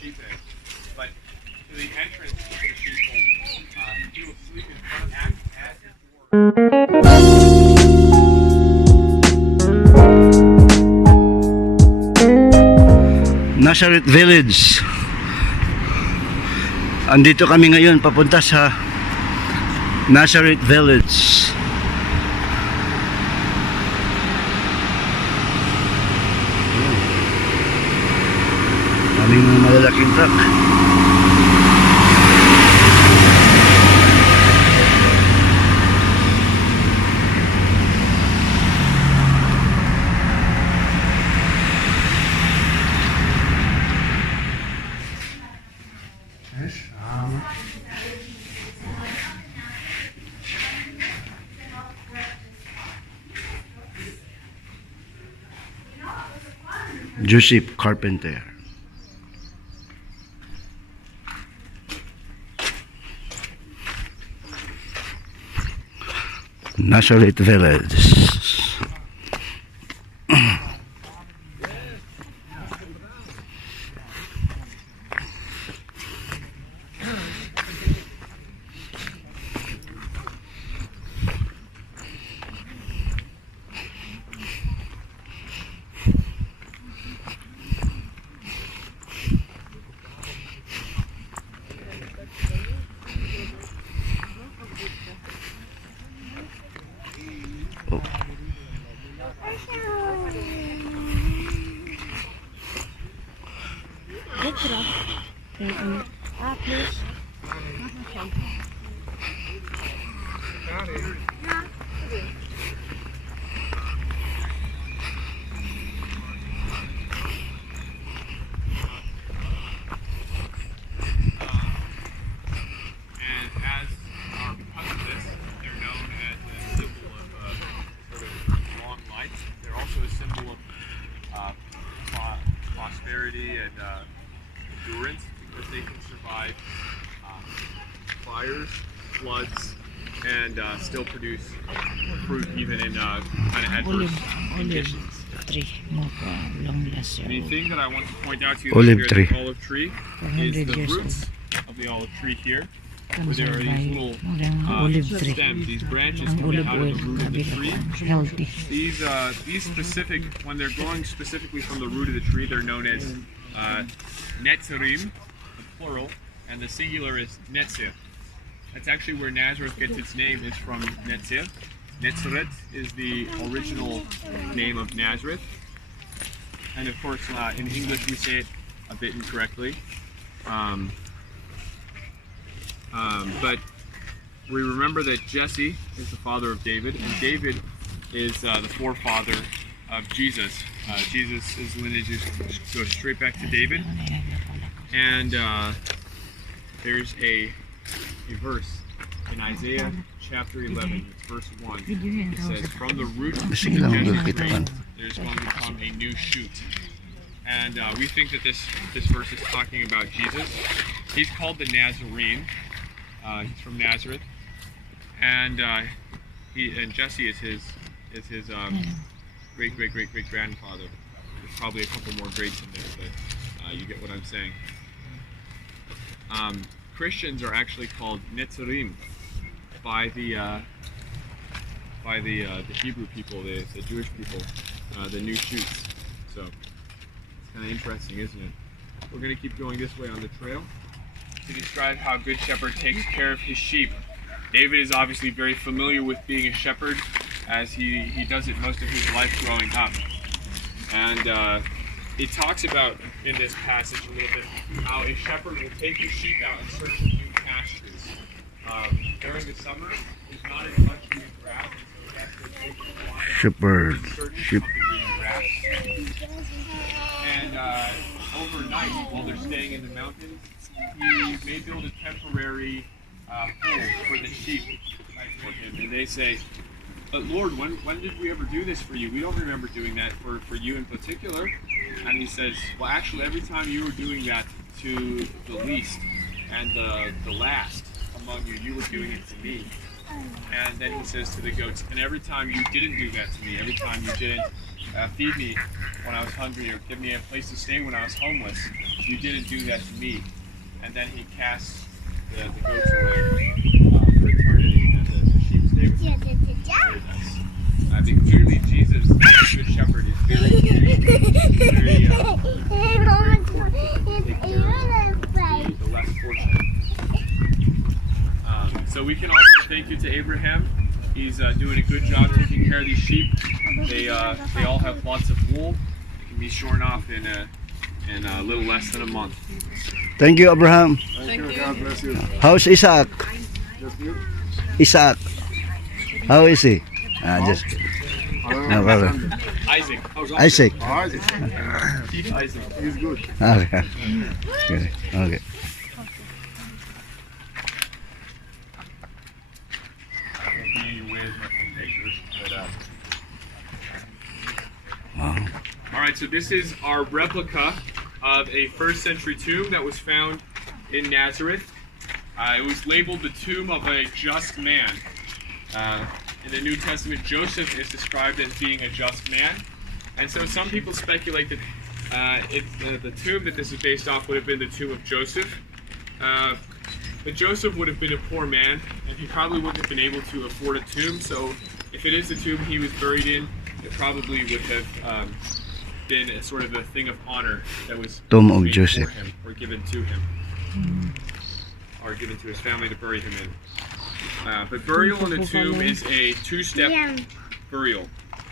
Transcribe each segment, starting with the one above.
sheep in. But to the entrance to the sheepfold, he will sleep in front as before. Nazareth Village. Andito kami ngayon papunta sa Nazareth Village. Daming malalaking truck. Joseph Carpenter. Nazareth Village. And endurance, because they can survive fires, floods, and still produce fruit even in kind of adverse conditions. The thing that I want to point out to you Olive here tree. at the olive tree is the roots of the olive tree here. Where there are these little stems, these branches coming out of the root of the tree. These specific, when they're growing specifically from the root of the tree, they're known as netzarim, the plural, and the singular is netzir. That's actually where Nazareth gets its name, is from netzir. Nazareth is the original name of Nazareth. And of course, in English we say it a bit incorrectly. But we remember that Jesse is the father of David, and David is the forefather of Jesus. Jesus' lineage goes straight back to David. And there's a verse in Isaiah chapter 11, it's verse 1. It says, "From the root of Jesse there's going to come a new shoot." And we think that this verse is talking about Jesus. He's called the Nazarene. He's from Nazareth, and Jesse is his great grandfather. There's probably a couple more greats in there, but you get what I'm saying. Christians are actually called netzarim by the Hebrew people, the Jewish people, the new shoots. So it's kind of interesting, isn't it? We're going to keep going this way on the trail to describe how a good shepherd takes care of his sheep. David is obviously very familiar with being a shepherd, as he does it most of his life growing up. And it talks about, in this passage a little bit, how a shepherd will take his sheep out in search of new pastures. During the summer, there's not as much green grass, so he has to take the flock Shepherd. in search of the green grass. And overnight, while they're staying in the mountains, he may build a temporary pool for the sheep for him. And they say, "But Lord, when did we ever do this for you? We don't remember doing that for you in particular." And he says, "Well, actually, every time you were doing that to the least and the last among you, you were doing it to me." And then he says to the goats, and every time you didn't do that to me, every time you didn't feed me when I was hungry or give me a place to stay when I was homeless, you didn't do that to me. And then he casts the goats away for eternity, and the sheep stay with him. Very nice. I think clearly Jesus, the Good Shepherd, is very important to take care of the less fortunate. So we can also thank you to Abraham. He's doing a good job taking care of these sheep. They all have lots of wool. They can be shorn off in a little less than a month. Thank you, Abraham. Thank you. God bless you. How's Isaac? Just you? Isaac. How is he? Just no problem. Isaac. Isaac. Isaac. Isaac. He's good. Okay. Okay. Okay. Wow. All right, so this is our replica of a first century tomb that was found in Nazareth. It was labeled the tomb of a just man. In the New Testament, Joseph is described as being a just man. And so some people speculate that the tomb that this is based off would have been the tomb of Joseph. But Joseph would have been a poor man, and he probably wouldn't have been able to afford a tomb. So if it is the tomb he was buried in, it probably would have been a sort of a thing of honor that was Tomb of made Joseph. for him, or given to him, or given to his family to bury him in. But burial in a tomb is a two-step burial.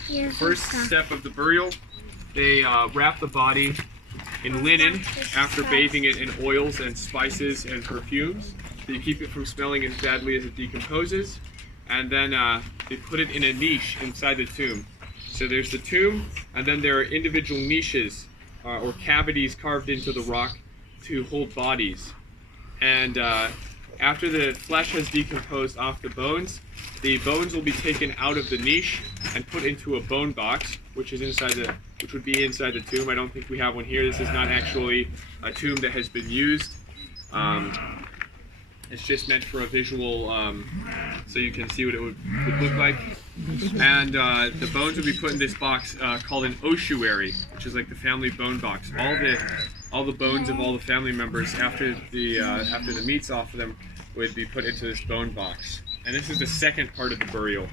The first step of the burial, they wrap the body in linen after bathing it in oils and spices and perfumes. They keep it from smelling as badly as it decomposes. And then they put it in a niche inside the tomb. So there's the tomb, and then there are individual niches or cavities carved into the rock to hold bodies. And after the flesh has decomposed off the bones will be taken out of the niche and put into a bone box, which would be inside the tomb. I don't think we have one here. This is not actually a tomb that has been used. It's just meant for a visual, so you can see what it would look like. And the bones would be put in this box called an ossuary, which is like the family bone box. All the bones of all the family members after the meat's off of them would be put into this bone box. And this is the second part of the burial.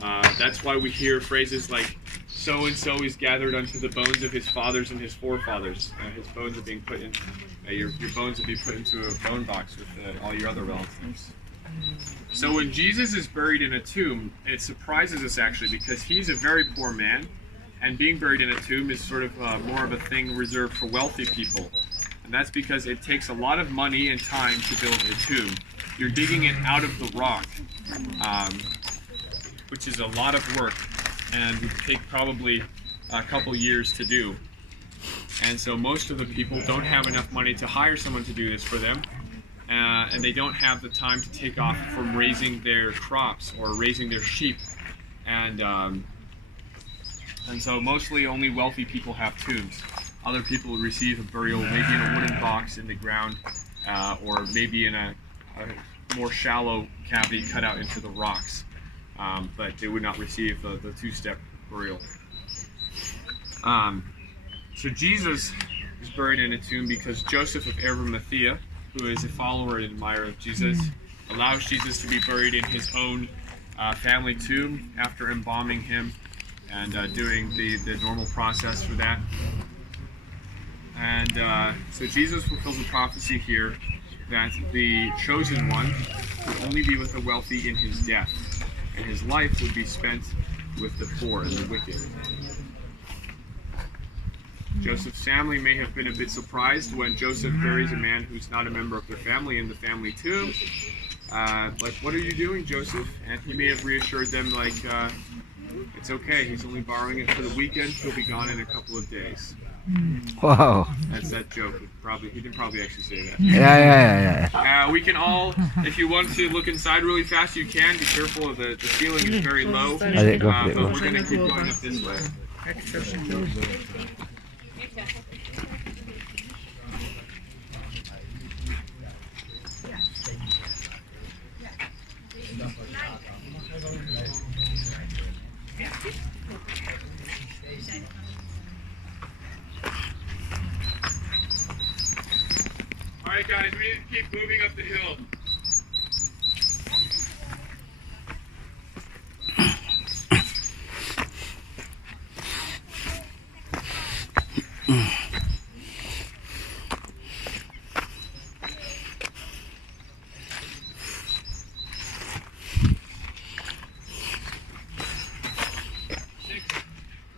That's why we hear phrases like, so and so is gathered unto the bones of his fathers and his forefathers. His bones are being put in, your bones will be put into a bone box with all your other relatives. So when Jesus is buried in a tomb, it surprises us actually, because he's a very poor man, and being buried in a tomb is sort of more of a thing reserved for wealthy people. And that's because it takes a lot of money and time to build a tomb. You're digging it out of the rock, which is a lot of work, and would take probably a couple years to do. And so most of the people don't have enough money to hire someone to do this for them, and they don't have the time to take off from raising their crops or raising their sheep. And so mostly only wealthy people have tombs. Other people will receive a burial maybe in a wooden box in the ground, or maybe in a more shallow cavity cut out into the rocks. But they would not receive the two-step burial. So Jesus is buried in a tomb because Joseph of Arimathea, who is a follower and admirer of Jesus, allows Jesus to be buried in his own family tomb after embalming him and doing the normal process for that. And so Jesus fulfills the prophecy here that the chosen one would only be with the wealthy in his death, and his life would be spent with the poor and the wicked. Joseph's family may have been a bit surprised when Joseph buries a man who's not a member of their family in the family tomb. Like, what are you doing, Joseph? And he may have reassured them, like, it's okay, he's only borrowing it for the weekend, he'll be gone in a couple of days. Wow. That's that joke. He didn't probably actually say that. Yeah. We can all, if you want to look inside really fast, you can. Be careful of the ceiling is very low. But we're going to keep going up this way. right, guys, we need to keep moving up the hill.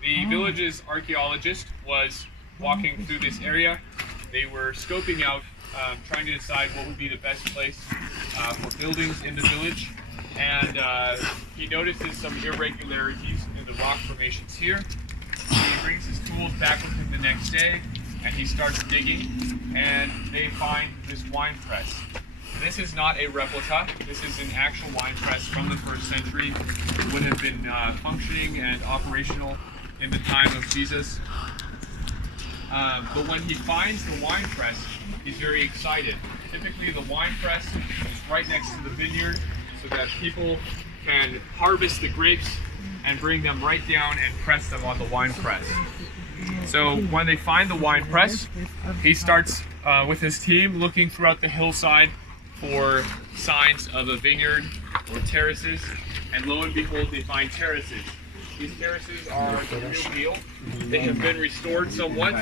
The village's archaeologist was walking through this area. They were scoping out, trying to decide what would be the best place for buildings in the village. And he notices some irregularities in the rock formations here. He brings his tools back with him the next day, and he starts digging, and they find this wine press. This is not a replica. This is an actual wine press from the 1st century. It would have been functioning and operational in the time of Jesus. But when he finds the wine press, he's very excited. Typically the wine press is right next to the vineyard so that people can harvest the grapes and bring them right down and press them on the wine press. So when they find the wine press, he starts with his team looking throughout the hillside for signs of a vineyard or terraces, and lo and behold they find terraces. These terraces are the real deal. They have been restored somewhat,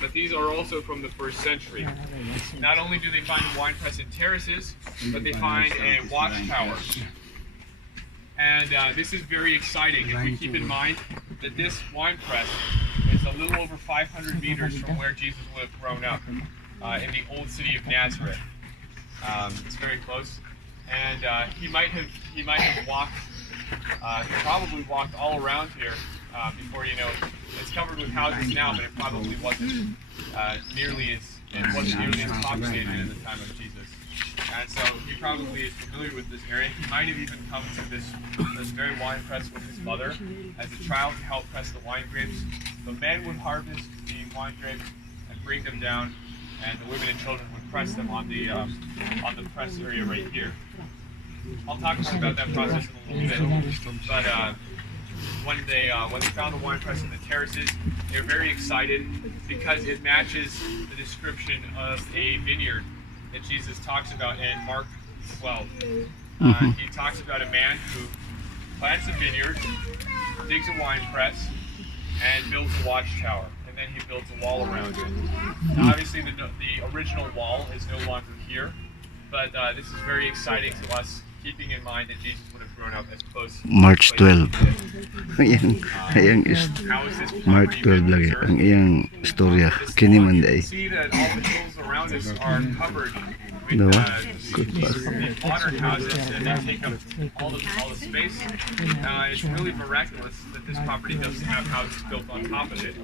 but these are also from the 1st century. Not only do they find the wine press in terraces, but they find a watchtower. And this is very exciting if we keep in mind that this wine press is a little over 500 meters from where Jesus would have grown up in the old city of Nazareth. It's very close. And he might have walked. He probably walked all around here before, you know, it's covered with houses now, but it probably wasn't nearly as populated in the time of Jesus. And so he probably is familiar with this area. He might have even come to this very wine press with his mother as a child to help press the wine grapes. The men would harvest the wine grapes and bring them down, and the women and children would press them on the press area right here. I'll talk about that process in a little bit, but when they found the wine press in the terraces, they were very excited because it matches the description of a vineyard that Jesus talks about in Mark 12. He talks about a man who plants a vineyard, digs a wine press, and builds a watchtower, and then he builds a wall around it. Now, obviously, the original wall is no longer here, but this is very exciting to us, keeping in mind that Jesus would have grown up as close. March 12. Ayan is How is this March 12 lagi ang iyang istorya kini man You day. can see that all the hills around us are covered with No. these modern houses, and they take up all the space. It's really miraculous that this property doesn't have houses built on top of it.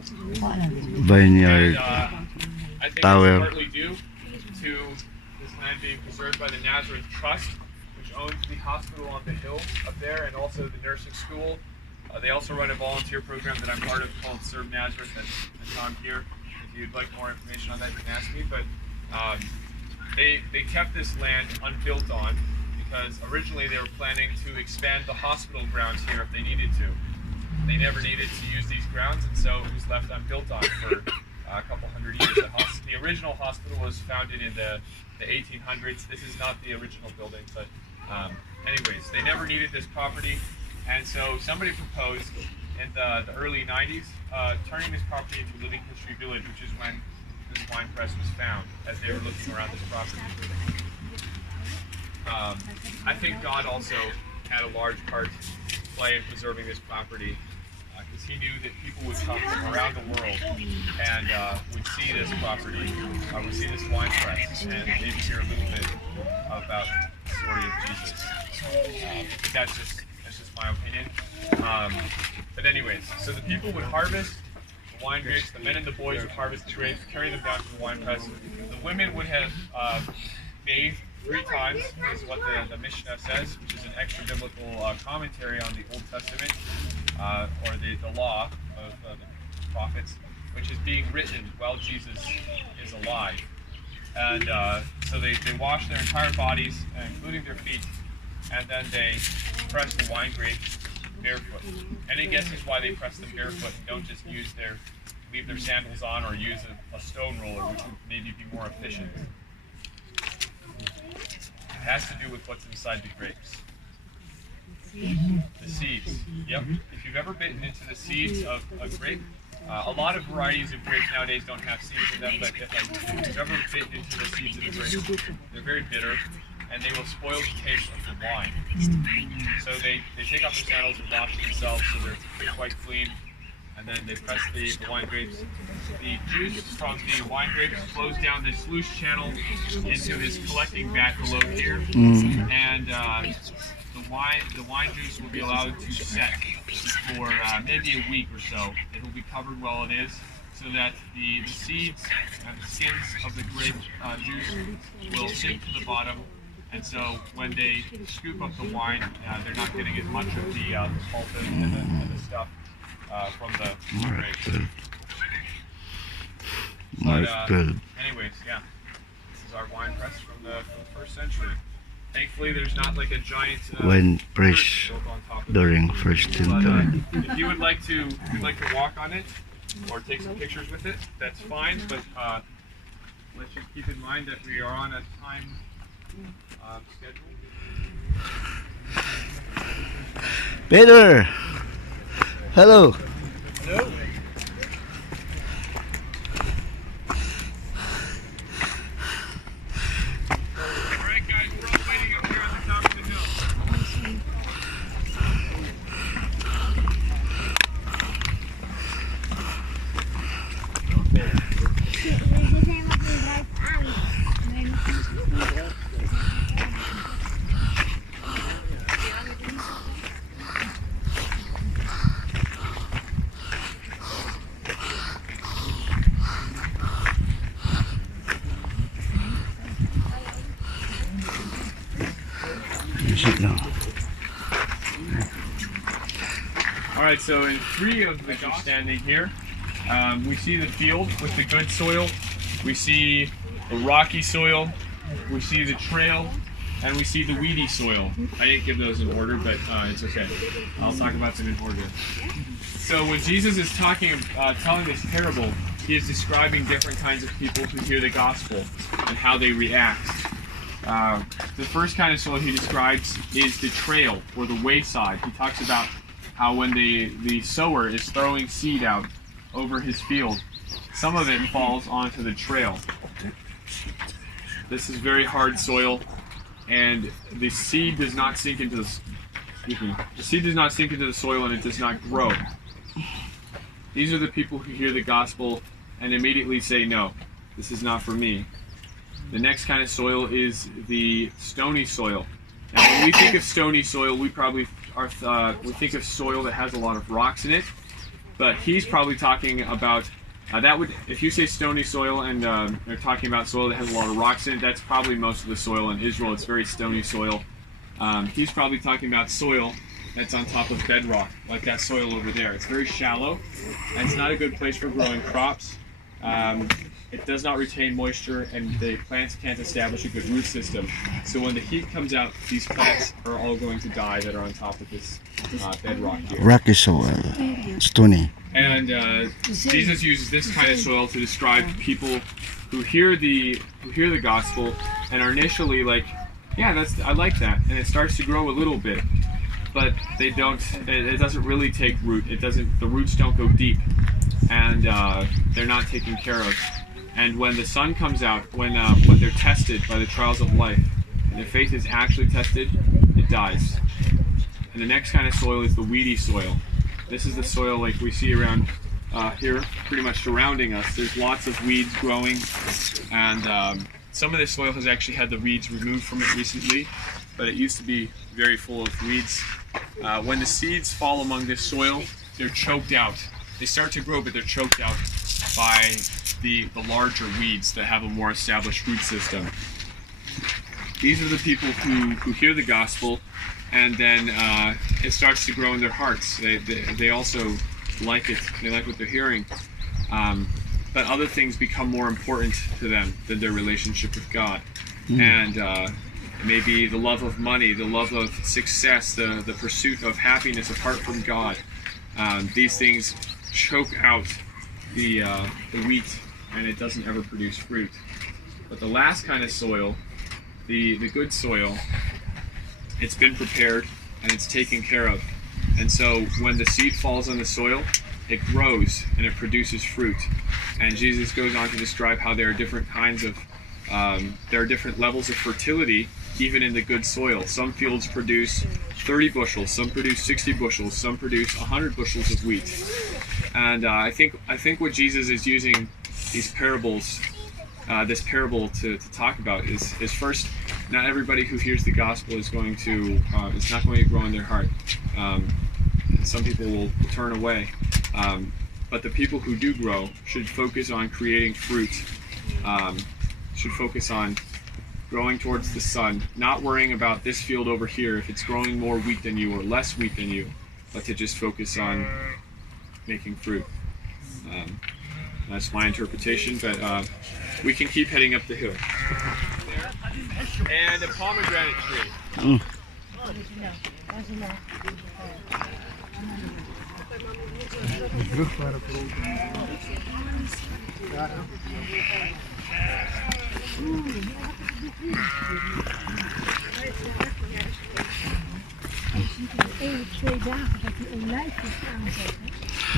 Vineyard, I think tower. it's partly due to this land being preserved by the Nazareth Trust, which owns the hospital on the hill up there and also the nursing school. They also run a volunteer program that I'm part of called Serve Nazareth, that's on here. If you'd like more information on that, you can ask me. But they kept this land unbuilt on because originally they were planning to expand the hospital grounds here if they needed to. They never needed to use these grounds, and so it was left unbuilt on for a couple hundred years. The original hospital was founded in the 1800s. This is not the original building, but anyways, they never needed this property, and so somebody proposed in the early 90s turning this property into Living History Village, which is when this wine press was found, as they were looking around this property. I think God also had a large part to play in preserving this property, because he knew that people would come from around the world and would see this property, would see this wine press, and maybe hear a little bit about the story of Jesus. That's just my opinion. But anyways, so the people would harvest the wine grapes, the men and the boys would harvest the grapes, carry them down to the wine press. The women would have bathed 3 times, is what the Mishnah says, which is an extra biblical commentary on the Old Testament, or the law of the prophets, which is being written while Jesus is alive. And so they wash their entire bodies, including their feet, and then they press the wine grapes barefoot. Any guesses why they press them barefoot and don't just leave their sandals on or use a stone roller, which would maybe be more efficient? has to do with what's inside the grapes. The seeds. Yep. If you've ever bitten into the seeds of a grape, a lot of varieties of grapes nowadays don't have seeds in them, but if you've ever bitten into the seeds of the grape, they're very bitter, and they will spoil the taste of the wine. So they take off their sandals and wash themselves so they're quite clean, and then they press the wine grapes. The juice from the wine grapes flows down this sluice channel into this collecting vat below here, and the wine juice will be allowed to set for maybe a week or so. It will be covered while it is, so that the seeds and the skins of the grape juice will sink to the bottom, and so when they scoop up the wine, they're not getting as much of the pulp and the stuff from the grapes. Anyways, yeah, this is our wine press from the first century. Thankfully, there's not like a giant when fresh during first time. If you would like to, walk on it or take some pictures with it, that's fine. But let's just keep in mind that we are on a time schedule. Peter, hello. Hello. Alright, so in three of the gospels standing here, we see the field with the good soil, we see the rocky soil, we see the trail, and we see the weedy soil. I didn't give those in order, but it's okay. I'll talk about them in order. So when Jesus is telling this parable, he is describing different kinds of people who hear the gospel and how they react. The first kind of soil he describes is the trail or the wayside. He talks about how when the sower is throwing seed out over his field, some of it falls onto the trail. This is very hard soil, and the seed does not sink into the soil, and it does not grow. These are the people who hear the gospel and immediately say, "No, this is not for me." The next kind of soil is the stony soil. And when we think of stony soil, we probably we think of soil that has a lot of rocks in it. But he's probably talking about if you say stony soil and they're talking about soil that has a lot of rocks in it, that's probably most of the soil in Israel. It's very stony soil. He's probably talking about soil that's on top of bedrock, like that soil over there. It's very shallow, and it's not a good place for growing crops. It does not retain moisture, and the plants can't establish a good root system. So when the heat comes out, these plants are all going to die that are on top of this bedrock here. Rocky soil, stony. And Jesus uses this kind of soil to describe people who hear the gospel and are initially like, yeah, I like that, and it starts to grow a little bit, but they don't. It doesn't really take root. The roots don't go deep, and they're not taken care of. And when the sun comes out, when they're tested by the trials of life, and their faith is actually tested, it dies. And the next kind of soil is the weedy soil. This is the soil like we see around here, pretty much surrounding us. There's lots of weeds growing, and some of this soil has actually had the weeds removed from it recently, but it used to be very full of weeds. When the seeds fall among this soil, they're choked out. They start to grow, but they're choked out by the larger weeds that have a more established root system. These are the people who hear the gospel, and then it starts to grow in their hearts. They also like it. They like what they're hearing. But other things become more important to them than their relationship with God. And maybe the love of money, the love of success, the pursuit of happiness apart from God. These things choke out the wheat, and it doesn't ever produce fruit. But the last kind of soil the good soil, it's been prepared and it's taken care of. And so when the seed falls on the soil, it grows and it produces fruit. And Jesus goes on to describe how there are different kinds of, there are different levels of fertility even in the good soil. Some fields produce 30 bushels, some produce 60 bushels, some produce 100 bushels of wheat. And I think what Jesus is using these parables, this parable to talk about is first, not everybody who hears the gospel is going to, it's not going to grow in their heart. Some people will turn away. But the people who do grow should focus on creating fruit, should focus on growing towards the sun, not worrying about this field over here, if it's growing more wheat than you or less wheat than you, but to just focus on making fruit. That's my interpretation, but we can keep heading up the hill. And a pomegranate tree.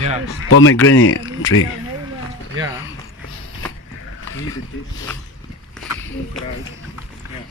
Ja. Pomegranate tree. Ja. Hier de kist. Onkruid. Ja.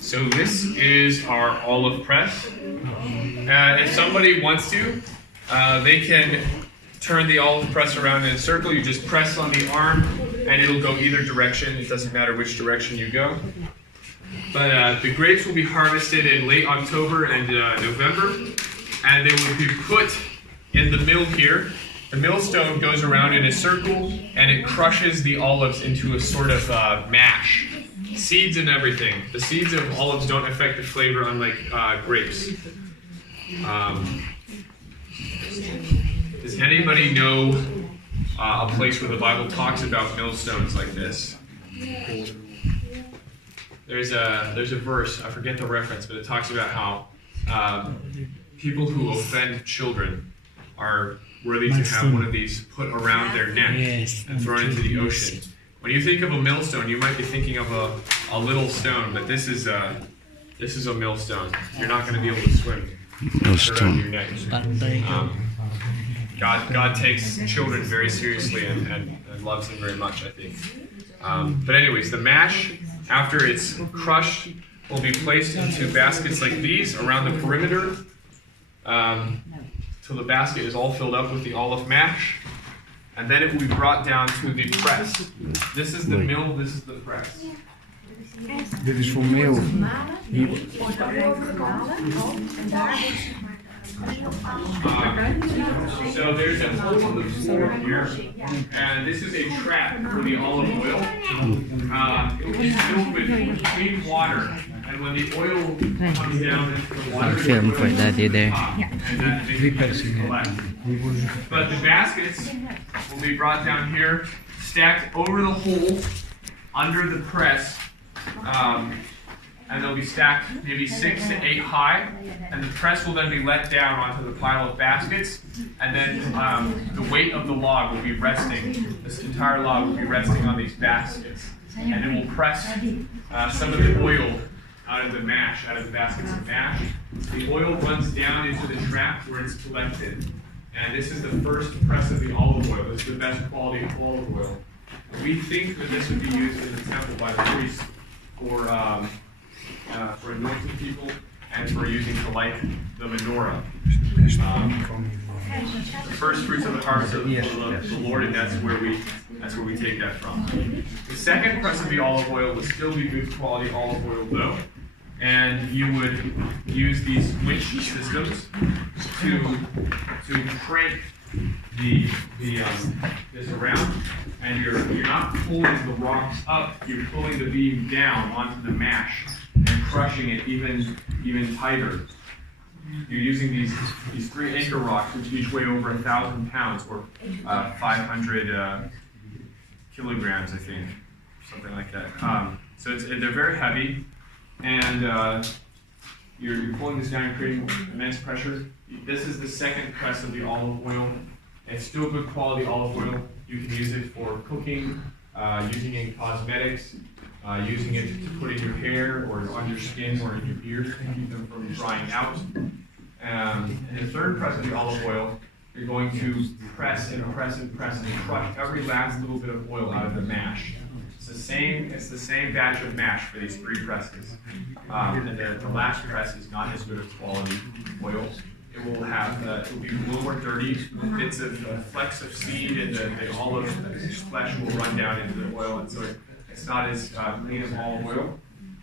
So this is our olive press. If somebody wants to, they can turn the olive press around in a circle. You just press on the arm and it'll go either direction. It doesn't matter which direction you go. But the grapes will be harvested in late October and November, and they will be put in the mill here. The millstone goes around in a circle and it crushes the olives into a sort of mash. Seeds and everything. The seeds of olives don't affect the flavor, unlike grapes. Does anybody know a place where the Bible talks about millstones like this? There's a verse, I forget the reference, but it talks about how people who offend children are worthy to have one of these put around their neck and thrown into the ocean. When you think of a millstone, you might be thinking of a little stone, but this is a millstone. You're not going to be able to swim around your neck. God takes children very seriously and loves them very much, I think. But anyways, the mash, after it's crushed, will be placed into baskets like these around the perimeter till the basket is all filled up with the olive mash. And then it will be brought down to the press. This is the mill, this is the press. Dit is voor meel. Hier. So there's a hole in the floor here, and this is a trap for the olive oil. It will be filled with clean water, and when the oil comes down into the water, Film for daddy there. and that makes it collect. But the baskets will be brought down here, stacked over the hole under the press, and they'll be stacked maybe 6 to 8 high, and the press will then be let down onto the pile of baskets, and then the weight of the log will be resting, this entire log will be resting on these baskets, and it will press some of the oil out of the mash, out of the baskets of mash. The oil runs down into the trap where it's collected, and this is the first press of the olive oil. This is the best quality of olive oil. We think that this would be used in the temple by the priests for anointing people and for using to light the menorah. first fruits of the harvest of the Lord, and that's where we take that from. The second press of the olive oil will still be good quality olive oil though, and you would use these winch systems to crank this around, and you're not pulling the rocks up, you're pulling the beam down onto the mash and crushing it even tighter. You're using these 3 anchor rocks, which each weigh over 1,000 pounds, or 500 kilograms, I think, something like that. So they're very heavy, and you're pulling this down, creating immense pressure. This is the second press of the olive oil. It's still good quality olive oil. You can use it for cooking, using it in cosmetics, using it to put in your hair or on your skin or in your ears to keep them from drying out. And the third press of the olive oil, you're going to press and press and press and crush every last little bit of oil out of the mash. It's the same batch of mash for these 3 presses. And the last press is not as good a quality oil. It will be a little more dirty. Bits of flecks of seed and the olive flesh will run down into the oil, and so it's not as clean as olive oil.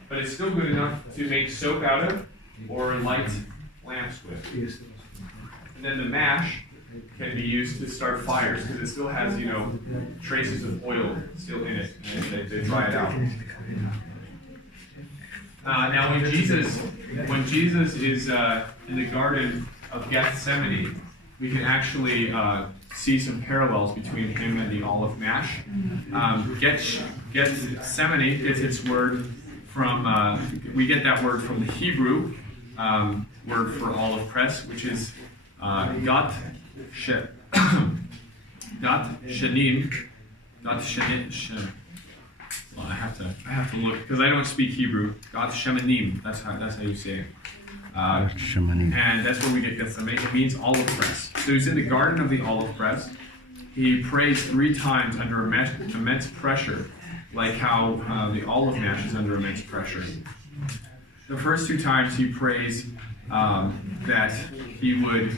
But it's still good enough to make soap out of or light lamps with. And then the mash can be used to start fires because it still has, traces of oil still in it, and they dry it out. Now, when Jesus is in the Garden of Gethsemane, we can actually see some parallels between him and the olive mash. Gethsemane gets its word from, we get that word from the Hebrew word for olive press, which is gat shanim. Well, I have to look because I don't speak Hebrew. Gat shemanim. That's how you say it. And that's where we get Gethsemane. It means olive press. So he's in the garden of the olive press. He prays 3 times under immense pressure, like how the olive mash is under immense pressure. The first 2 times he prays that he would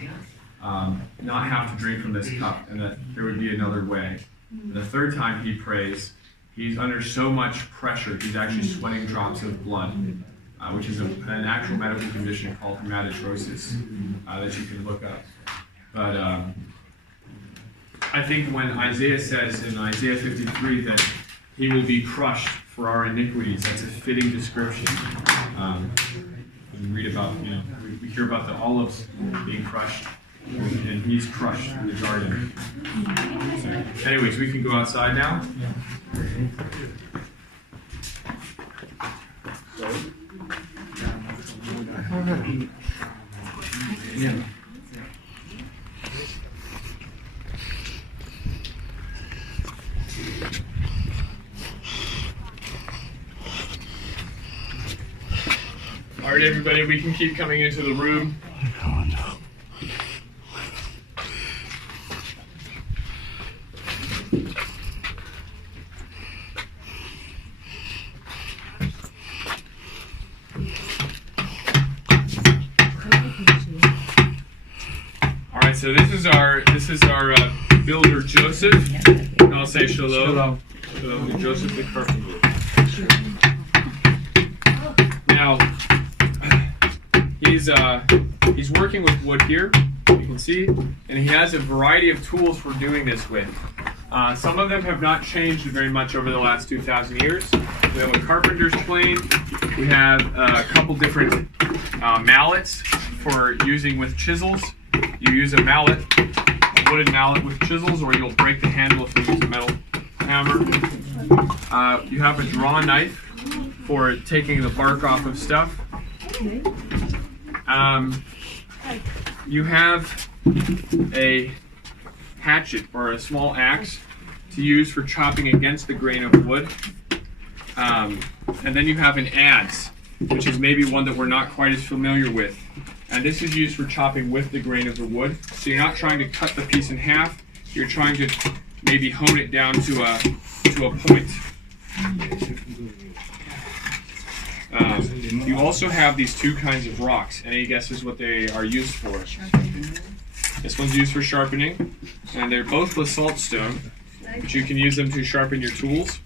not have to drink from this cup and that there would be another way. And the 3rd time he prays, he's under so much pressure, he's actually sweating drops of blood, which is an actual medical condition called hematotrosis that you can look up. But I think when Isaiah says in Isaiah 53 that he will be crushed for our iniquities, that's a fitting description. We read about, we hear about the olives being crushed, and he's crushed in the garden. So, anyways, we can go outside now. Yeah. All right, everybody, we can keep coming into the room. So this is our builder Joseph, and I'll say shalom. Shalom. Joseph the carpenter. Now he's working with wood here, you can see, and he has a variety of tools for doing this with. Some of them have not changed very much over the last 2,000 years. We have a carpenter's plane. We have a couple different mallets for using with chisels. You use a mallet, a wooden mallet with chisels, or you'll break the handle if you use a metal hammer. You have a draw knife for taking the bark off of stuff. You have a hatchet or a small axe to use for chopping against the grain of wood. And then you have an adze, which is maybe one that we're not quite as familiar with. And this is used for chopping with the grain of the wood. So you're not trying to cut the piece in half, you're trying to maybe hone it down to a point. You also have these 2 kinds of rocks. Any guesses what they are used for? This one's used for sharpening, and they're both basalt stone, but you can use them to sharpen your tools.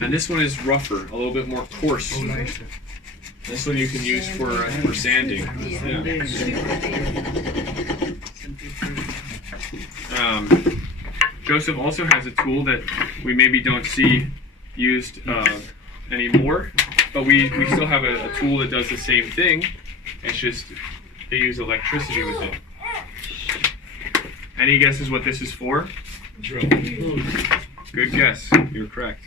And this one is rougher, a little bit more coarse. This one you can use for sanding. Yeah. Joseph also has a tool that we maybe don't see used anymore, but we still have a tool that does the same thing. It's just they use electricity with it. Any guesses what this is for? Good guess. You're correct.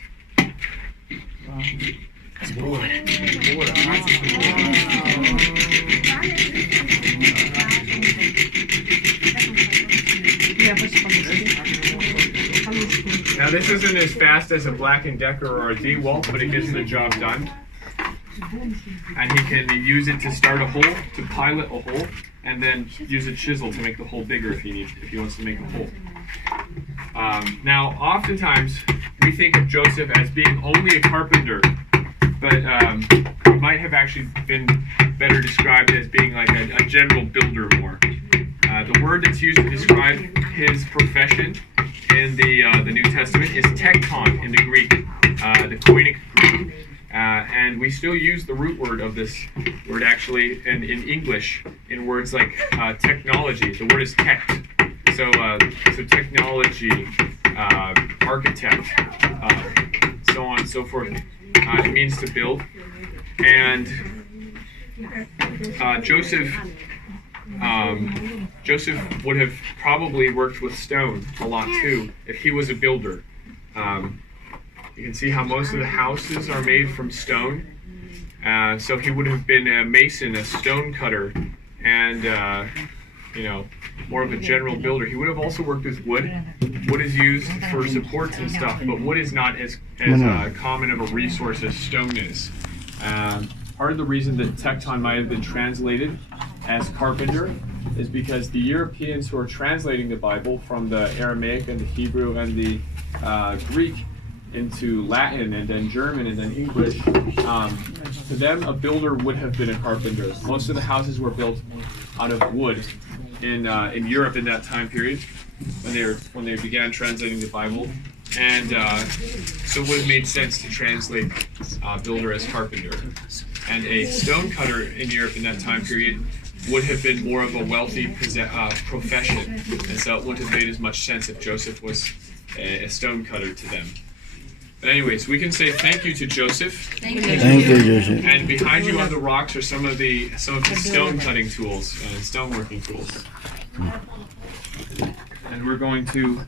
Now this isn't as fast as a Black & Decker or a DeWalt, but it gets the job done. And he can use it to start a hole, to pilot a hole, and then use a chisel to make the hole bigger if he wants to make a hole. Now, oftentimes we think of Joseph as being only a carpenter, but he might have actually been better described as being like a general builder more. The word that's used to describe his profession in the New Testament is tekton in the Greek, the Koinic Greek. And we still use the root word of this word actually in English in words like technology. The word is tect. So technology, architect, so on and so forth. It means to build. And Joseph would have probably worked with stone a lot too if he was a builder. You can see how most of the houses are made from stone. So he would have been a mason, a stone cutter, and more of a general builder. He would have also worked with wood. Wood is used for supports and stuff, but wood is not as common of a resource as stone is. Part of the reason that tekton might have been translated as carpenter is because the Europeans who are translating the Bible from the Aramaic and the Hebrew and the Greek into Latin and then German and then English, to them a builder would have been a carpenter. Most of the houses were built out of wood in Europe in that time period when they began translating the Bible, and so it would have made sense to translate builder as carpenter. And a stone cutter in Europe in that time period would have been more of a wealthy profession, and so it wouldn't have made as much sense if Joseph was a stone cutter to them. But anyways, we can say thank you to Joseph. Thank you, Joseph. And behind you on the rocks are some of the stone cutting tools and stone working tools. And we're going to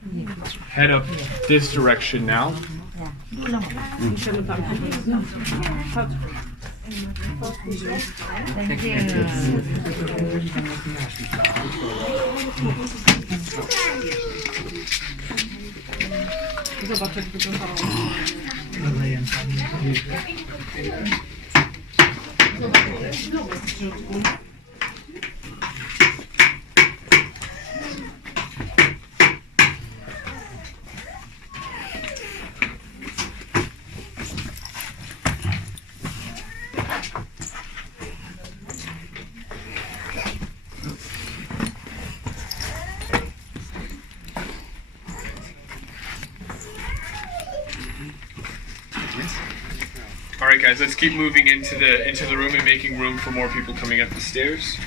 head up this direction now. Zobacz, jak wyglądało. All right, guys, let's keep moving into the room and making room for more people coming up the stairs.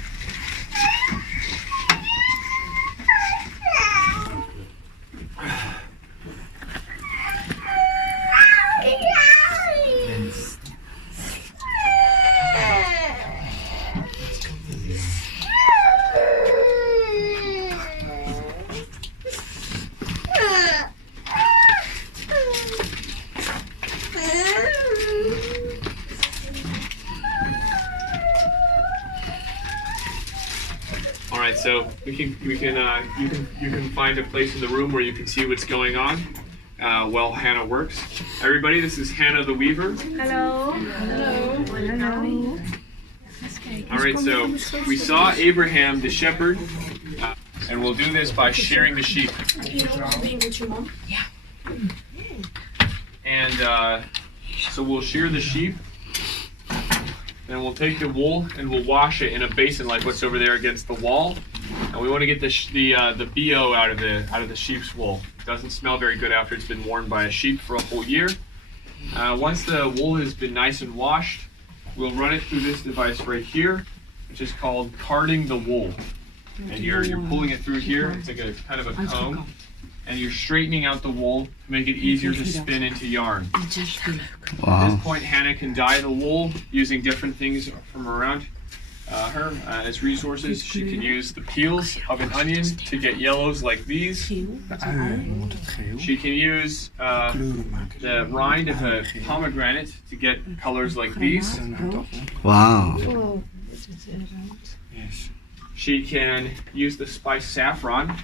So you can find a place in the room where you can see what's going on while Hannah works. Everybody, this is Hannah the Weaver. Hello. Hello. Hello. All right, so we saw Abraham the shepherd, and we'll do this by shearing the sheep. And so we'll shear the sheep. Then we'll take the wool and we'll wash it in a basin like what's over there against the wall. And we want to get the BO out of the sheep's wool. It doesn't smell very good after it's been worn by a sheep for a whole year. Once the wool has been nice and washed, we'll run it through this device right here, which is called carding the wool. And you're pulling it through here. It's like a kind of a comb, and you're straightening out the wool to make it easier to spin into yarn. At this point, Hannah can dye the wool using different things from around her as resources. She can use the peels of an onion to get yellows like these. She can use the rind of a pomegranate to get colors like these. Wow. She can use the spice saffron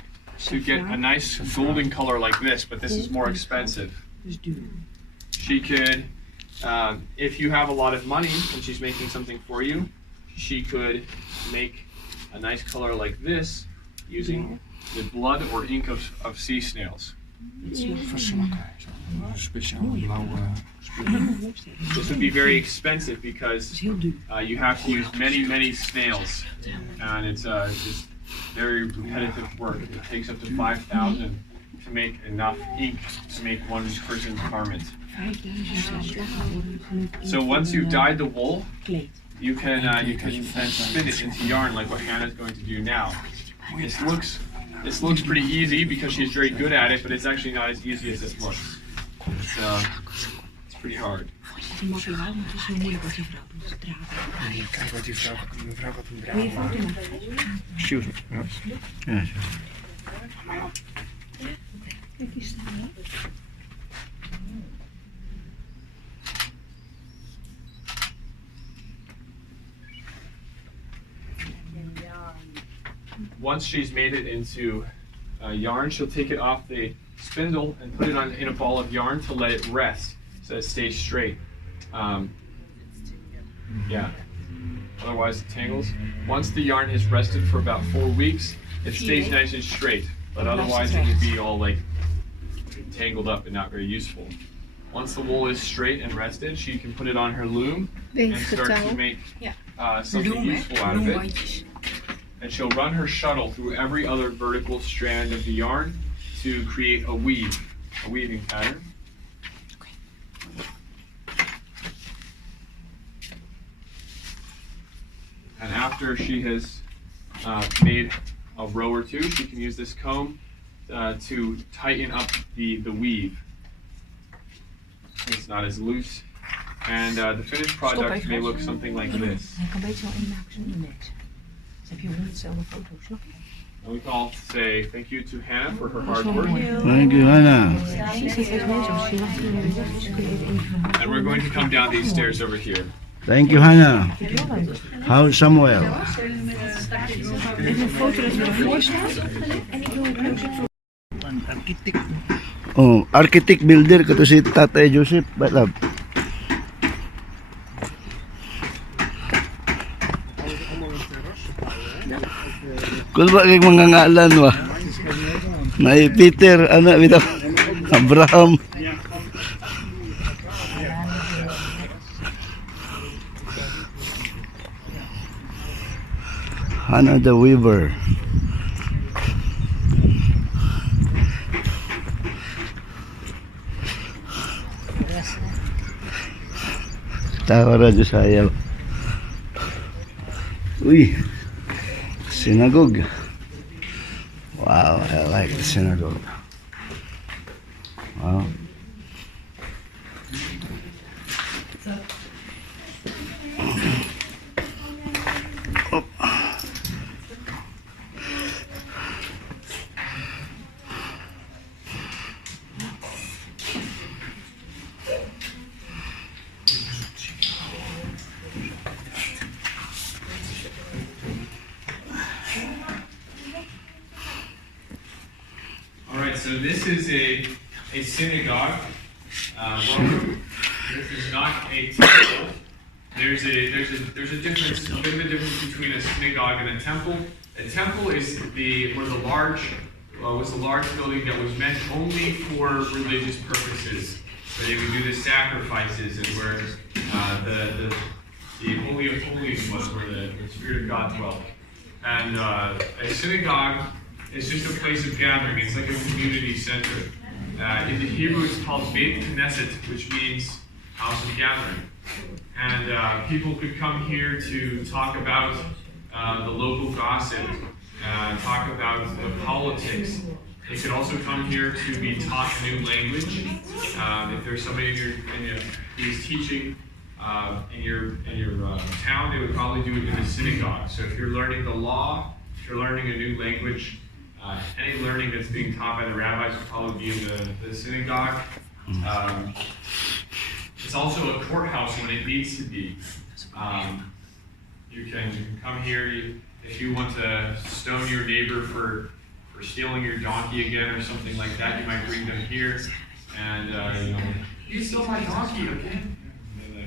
to get a nice golden color like this, but this is more expensive. She could, if you have a lot of money and she's making something for you, she could make a nice color like this using the blood or ink of sea snails. This would be very expensive because you have to use many snails, and it's just very repetitive work. It takes up to 5,000 to make enough ink to make one person's garment. So once you've dyed the wool, you can then spin it into yarn like what Hannah's going to do now. This looks pretty easy because she's very good at it, but it's actually not as easy as it looks. It's pretty hard. Kijk wat die mevrouw gaat doen dragen. Excuse me. Yes. Once she's made it into yarn, she'll take it off the spindle and put it in a ball of yarn to let it rest so it stays straight. Yeah, otherwise it tangles. Once the yarn has rested for about 4 weeks, it stays nice and straight, but otherwise it will be all like tangled up and not very useful. Once the wool is straight and rested, she can put it on her loom and start to make something useful out of it. And she'll run her shuttle through every other vertical strand of the yarn to create a weaving pattern. And after she has made a row or two, she can use this comb to tighten up the weave. It's not as loose. And the finished product may look something like this. And we can all say thank you to Hannah for her hard work. Thank you, Hannah. And we're going to come down these stairs over here. Thank you, Hannah. How's Samuel? Oh, architect builder kato si Tatay Joseph, batlab. Kulba kay mga ngalan wa. Nay Peter, anak bitaw. Abraham. Hannah the Weaver. Tawara jo saya. Uy. Synagogue. Wow, I like the synagogue. Wow. Oh. So this is a synagogue. This is not a temple. There's a difference, a bit of a difference between a synagogue and a temple. A temple is was a large building that was meant only for religious purposes. So they would do the sacrifices, and where the Holy of Holies was, where the Spirit of God dwelt. And a synagogue is just a place of gathering. It's like a community center. In the Hebrew, it's called Beit Knesset, which means house of gathering. And people could come here to talk about the local gossip, talk about the politics. They could also come here to be taught a new language. If there's somebody who's teaching in your town, they would probably do it in a synagogue. So if you're learning the law, if you're learning a new language, any learning that's being taught by the rabbis will probably be in the synagogue. It's also a courthouse when it needs to be. You can come here if you want to stone your neighbor for stealing your donkey again or something like that. You might bring them here, and you stole my donkey again.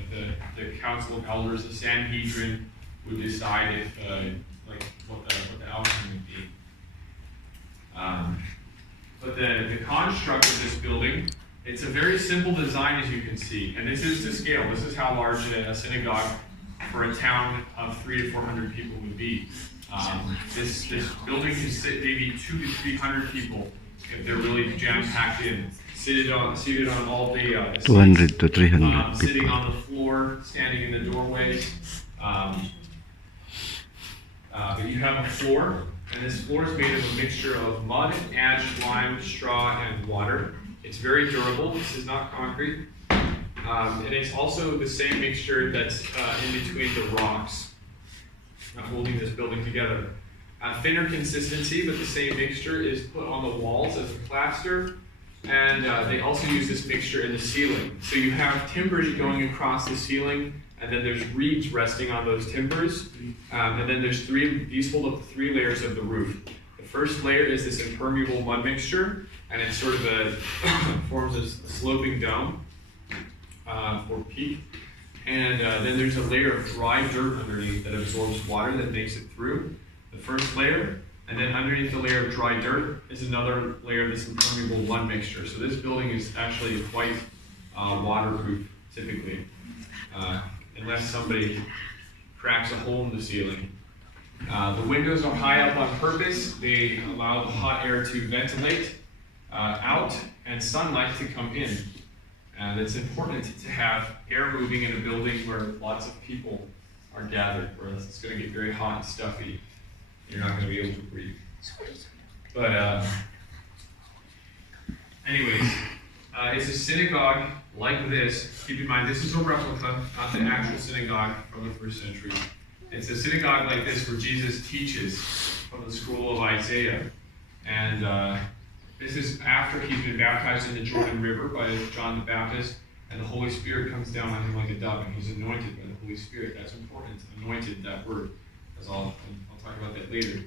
And the council of elders, the Sanhedrin, would decide if what the outcome would be. But the construct of this building, it's a very simple design, as you can see, and this is to scale. This is how large a synagogue for a town of 300 to 400 people would be. This building can sit maybe 200 to 300 people if they're really jam-packed in, seated on all the 200 to 300 sitting people. on the floor, standing in the doorways. But you have a floor, and this floor is made of a mixture of mud, ash, lime, straw, and water. It's very durable. This is not concrete. And it's also the same mixture that's in between the rocks holding this building together. Thinner consistency, but the same mixture is put on the walls as a plaster. And they also use this mixture in the ceiling. So you have timbers going across the ceiling, and then there's reeds resting on those timbers. And then there's these hold up the 3 layers of the roof. The first layer is this impermeable mud mixture, and it's sort of forms a sloping dome or peak. And then there's a layer of dry dirt underneath that absorbs water that makes it through. The first layer, and then underneath the layer of dry dirt is another layer of this impermeable mud mixture. So this building is actually quite waterproof, typically, unless somebody cracks a hole in the ceiling. The windows are high up on purpose. They allow the hot air to ventilate out and sunlight to come in. And it's important to have air moving in a building where lots of people are gathered, or else it's going to get very hot and stuffy. You're not going to be able to breathe. But anyways, it's a synagogue like this. Keep in mind, this is a replica, not the actual synagogue from the 1st century. It's a synagogue like this where Jesus teaches from the scroll of Isaiah. And this is after he's been baptized in the Jordan River by John the Baptist, and the Holy Spirit comes down on him like a dove, and he's anointed by the Holy Spirit. That's important. Anointed, that word. I'll talk about that later.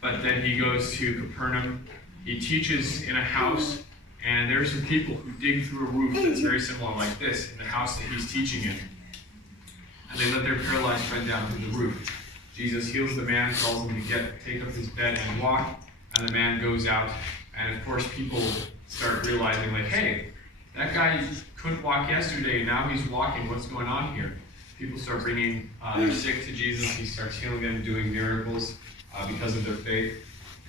But then he goes to Capernaum. He teaches in a house, and there's some people who dig through a roof that's very similar like this in the house that he's teaching in. And they let their paralyzed friend down through the roof. Jesus heals the man, tells him to take up his bed and walk, and the man goes out. And of course, people start realizing, like, hey, that guy couldn't walk yesterday, now he's walking. What's going on here? People start bringing their sick to Jesus. He starts healing them, doing miracles because of their faith.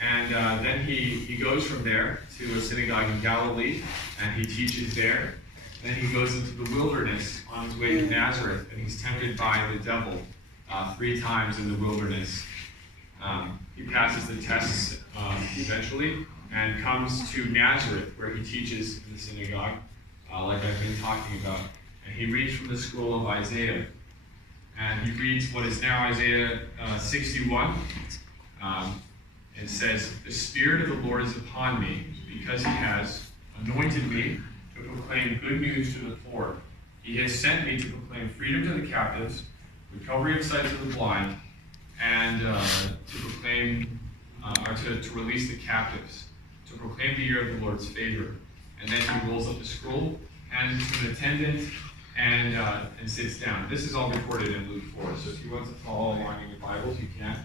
And then he goes from there to a synagogue in Galilee, and he teaches there. Then he goes into the wilderness on his way to Nazareth, and he's tempted by the devil 3 times in the wilderness. He passes the tests eventually and comes to Nazareth, where he teaches in the synagogue, like I've been talking about. And he reads from the scroll of Isaiah. And he reads what is now Isaiah 61. It says, "The Spirit of the Lord is upon me, because he has anointed me to proclaim good news to the poor. He has sent me to proclaim freedom to the captives, recovery of sight to the blind, and to proclaim, or to release the captives, to proclaim the year of the Lord's favor." And then he rolls up the scroll, hands it to an attendant, and sits down. This is all recorded in Luke 4, so if you want to follow along in your Bibles, you can.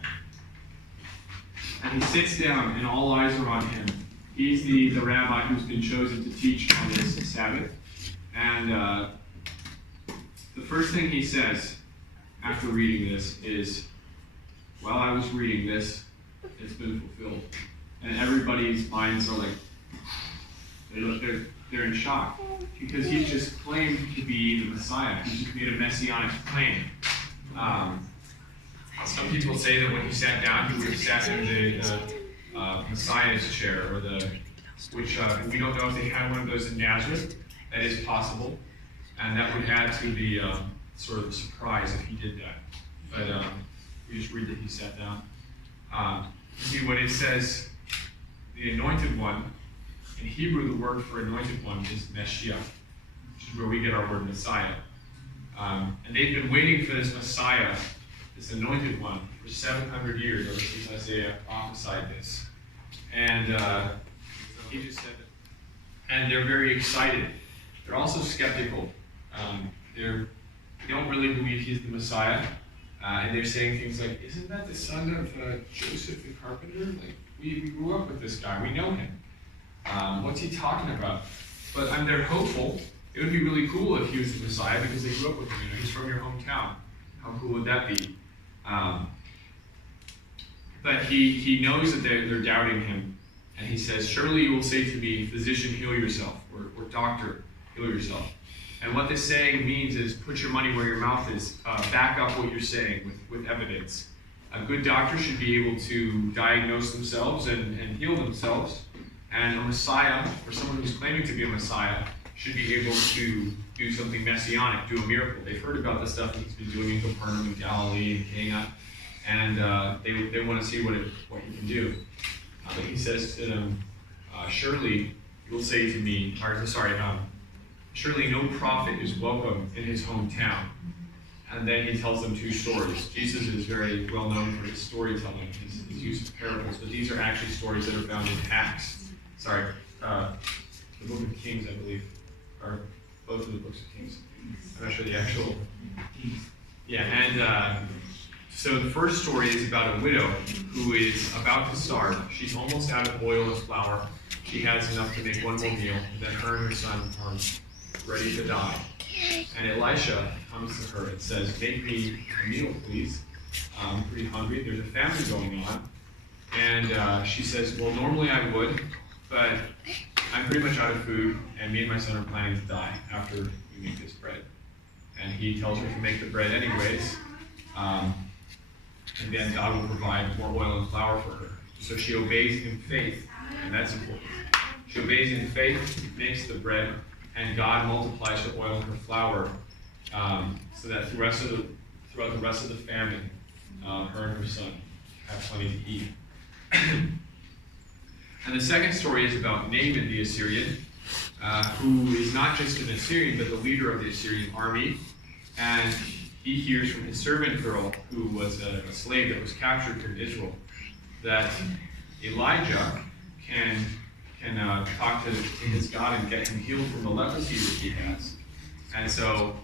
And he sits down, and all eyes are on him. He's the rabbi who's been chosen to teach on this Sabbath. And the first thing he says after reading this is, while I was reading this, it's been fulfilled. And everybody's minds are like, they're in shock. Because he just claimed to be the Messiah. He just made a messianic claim. Some people say that when he sat down, he would have sat in the Messiah's chair, or which we don't know if they had one of those in Nazareth. That is possible. And that would add to the sort of surprise if he did that. But we just read that he sat down. See, when it says the anointed one, in Hebrew the word for anointed one is Meshiach, which is where we get our word Messiah. And they've been waiting for this Messiah, this anointed one, for 700 years, ever since Isaiah prophesied this. And he just said it. And they're very excited. They're also skeptical. They don't really believe he's the Messiah. And they're saying things like, isn't that the son of Joseph the carpenter? Like, we grew up with this guy. We know him. What's he talking about? But they're hopeful. It would be really cool if he was the Messiah because they grew up with him. You know, he's from your hometown. How cool would that be? But he knows that they're doubting him. And he says, surely you will say to me, physician, heal yourself, or doctor, heal yourself. And what this saying means is put your money where your mouth is. Back up what you're saying with evidence. A good doctor should be able to diagnose themselves and heal themselves. And a Messiah, or someone who's claiming to be a Messiah, should be able to do something messianic, do a miracle. They've heard about the stuff that he's been doing in Capernaum, in Galilee, and Cana, and they want to see what he can do. But he says to them, surely you will say to me, surely no prophet is welcome in his hometown. And then he tells them two stories. Jesus is very well known for his storytelling, his use of parables, but these are actually stories that are found in Acts. The book of Kings, I believe, or both of the books of Kings. I'm not sure the actual. Yeah, and so the first story is about a widow who is about to starve. She's almost out of oil and flour. She has enough to make one more meal, and then her and her son are ready to die. And Elisha comes to her and says, make me a meal, please. I'm pretty hungry. There's a famine going on. And she says, well, normally I would, but I'm pretty much out of food, and me and my son are planning to die after we make this bread. And he tells her to make the bread anyways, and then God will provide more oil and flour for her. So she obeys in faith, and that's important. She obeys in faith, makes the bread, and God multiplies her oil and her flour, so that throughout the rest of the famine, her and her son have plenty to eat. And the second story is about Naaman the Assyrian, who is not just an Assyrian, but the leader of the Assyrian army. And he hears from his servant girl, who was a slave that was captured from Israel, that Elijah can talk to his God and get him healed from the leprosy that he has. And so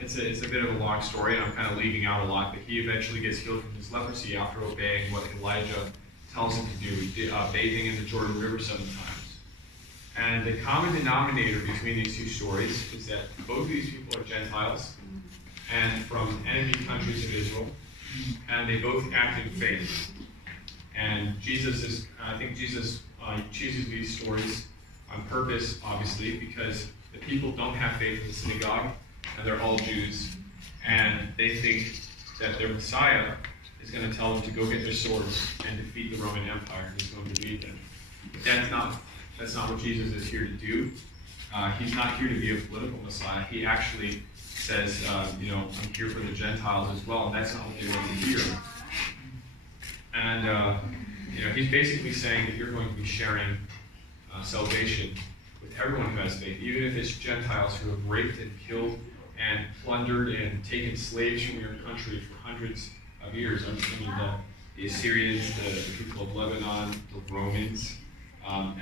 it's a bit of a long story, and I'm kind of leaving out a lot, but he eventually gets healed from his leprosy after obeying what Elijah tells him to do, bathing in the Jordan River 7 times. And the common denominator between these two stories is that both of these people are Gentiles and from enemy countries of Israel, and they both act in faith. And I think Jesus chooses these stories on purpose, obviously, because the people don't have faith in the synagogue, and they're all Jews, and they think that their Messiah is going to tell them to go get their swords and defeat the Roman Empire. He's going to lead them. But that's not what Jesus is here to do. He's not here to be a political Messiah. He actually says, I'm here for the Gentiles as well, and that's not what they want to hear. And he's basically saying that you're going to be sharing salvation with everyone who has faith, even if it's Gentiles who have raped and killed and plundered and taken slaves from your country for hundreds of years. I mean, the Assyrians, the people of Lebanon, the Romans,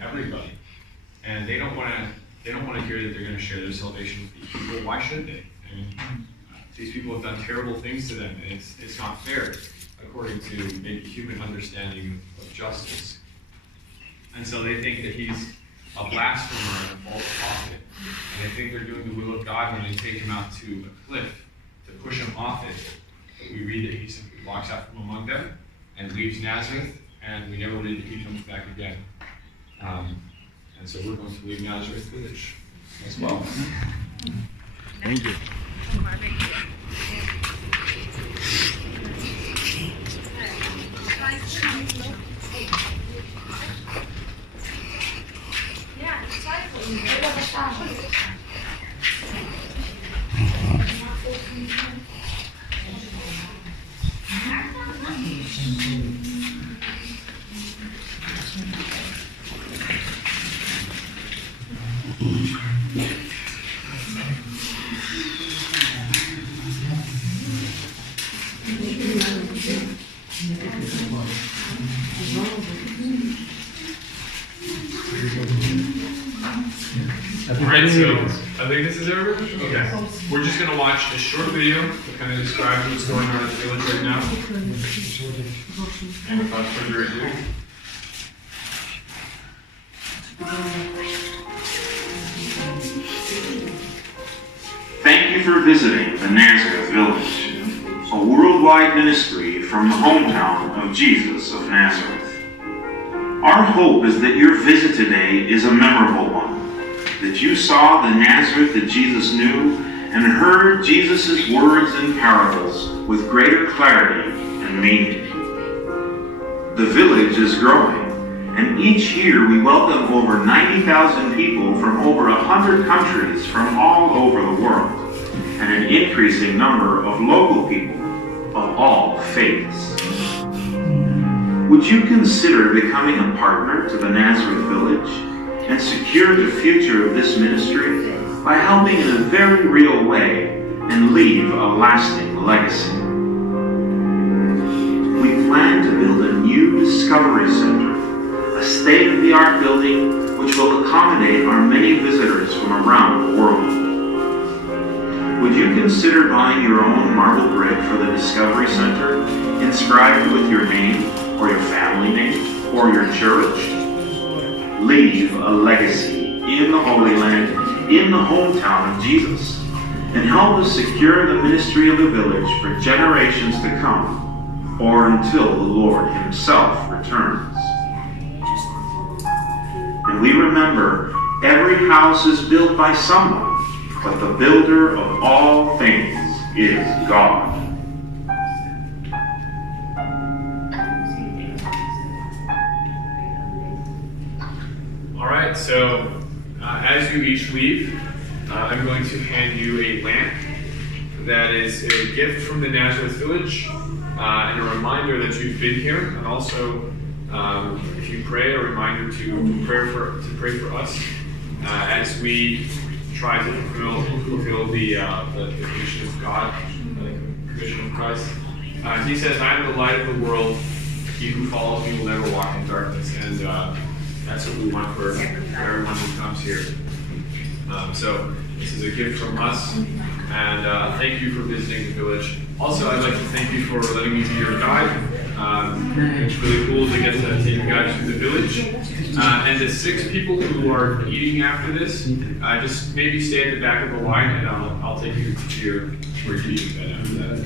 everybody, and they don't want to hear that they're going to share their salvation with these people. Why should they? I mean, these people have done terrible things to them, and it's not fair according to maybe human understanding of justice. And so they think that he's a blasphemer and a false prophet, and they think they're doing the will of God when they take him out to a cliff to push him off it. But we read that he simply walks out from among them and leaves Nazareth, and we never read that he comes back again. And so we're going to leave Nazareth Village as well. Thank you. Alright, so I think this is everyone? Okay. We're just going to watch a short video that kind of describes what's going on in the village right now. And without further ado, thank you for visiting the Nazareth Village, a worldwide ministry from the hometown of Jesus of Nazareth. Our hope is that your visit today is a memorable one, that you saw the Nazareth that Jesus knew and heard Jesus' words and parables with greater clarity and meaning. The village is growing, and each year we welcome over 90,000 people from over 100 countries from all over the world, and an increasing number of local people of all faiths. Would you consider becoming a partner to the Nazareth Village and secure the future of this ministry by helping in a very real way and leave a lasting legacy? We plan to build a new Discovery Center, a state-of-the-art building which will accommodate our many visitors from around the world. Would you consider buying your own marble brick for the Discovery Center, inscribed with your name, or your family name, or your church? Leave a legacy in the Holy Land, in the hometown of Jesus, and help us secure the ministry of the village for generations to come, or until the Lord Himself returns. And we remember, every house is built by someone, but the builder of all things is God. Alright, so as you each leave, I'm going to hand you a lamp that is a gift from the Nazareth Village and a reminder that you've been here, and also if you pray, a reminder to pray for us as we try to fulfill the commission of God, the commission of Christ. He says, "I am the light of the world. He who follows me will never walk in darkness." And that's what we want for everyone who comes here. So this is a gift from us, and thank you for visiting the village. Also, I'd like to thank you for letting me be your guide. It's really cool to get to take you guys through the village. And the 6 people who are eating after this, just maybe stay at the back of the line, and I'll take you to where you're eating after that.